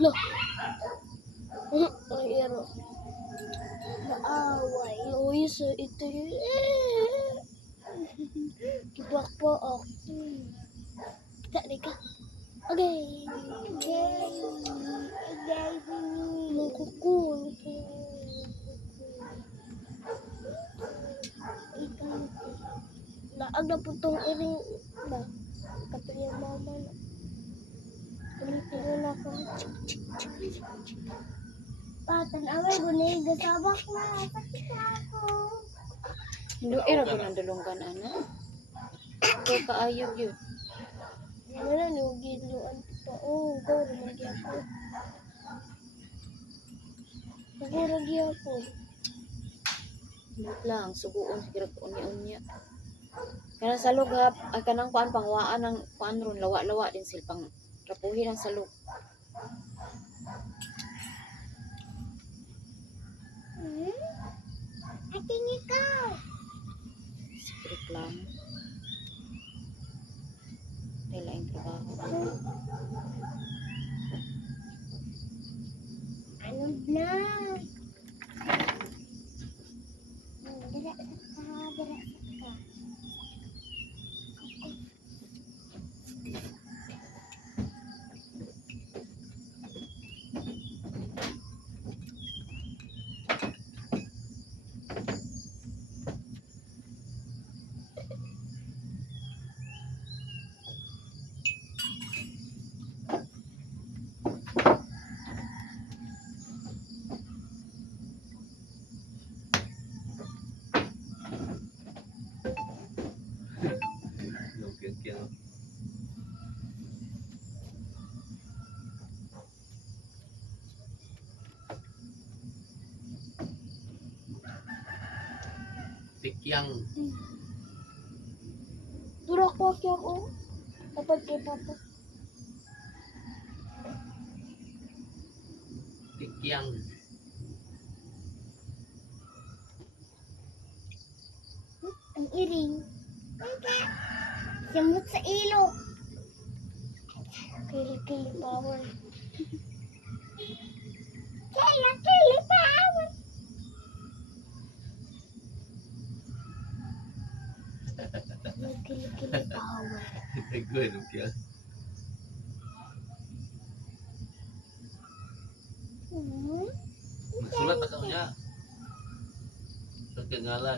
Loh. Ayan o. Naaway. Luis, ito yun. Kibak po ako. Tadi ka. Okay. Kuku. Naag na putong iring na. Katanya mama na. Pilitin na ako. Patan away gunay gasabak na. Sakit na ako. Hindi era ko ng dulunggan, ana. Ito kaayog yun. Wala ni ugid yung antipa. Oh, go naman ako. Siguro ako. Hindi lang, suguon, siguro ko unya-unya. Kaya sa lugap, ay kanang kuan pangwaan ng kuan ron, lawa-lawa din sila pang rapuhin ang salog. Ating ikaw. Secret lang. Nila yung trabaho. Ano na? Dira ka. Pikyang. Dura ko ako. Dapat kay papa. Pikyang. Ang iring. Samot sa ilok. Kili power. Kili power. Kili power. Good, okay. Sulat ako niya. Sa kengalan.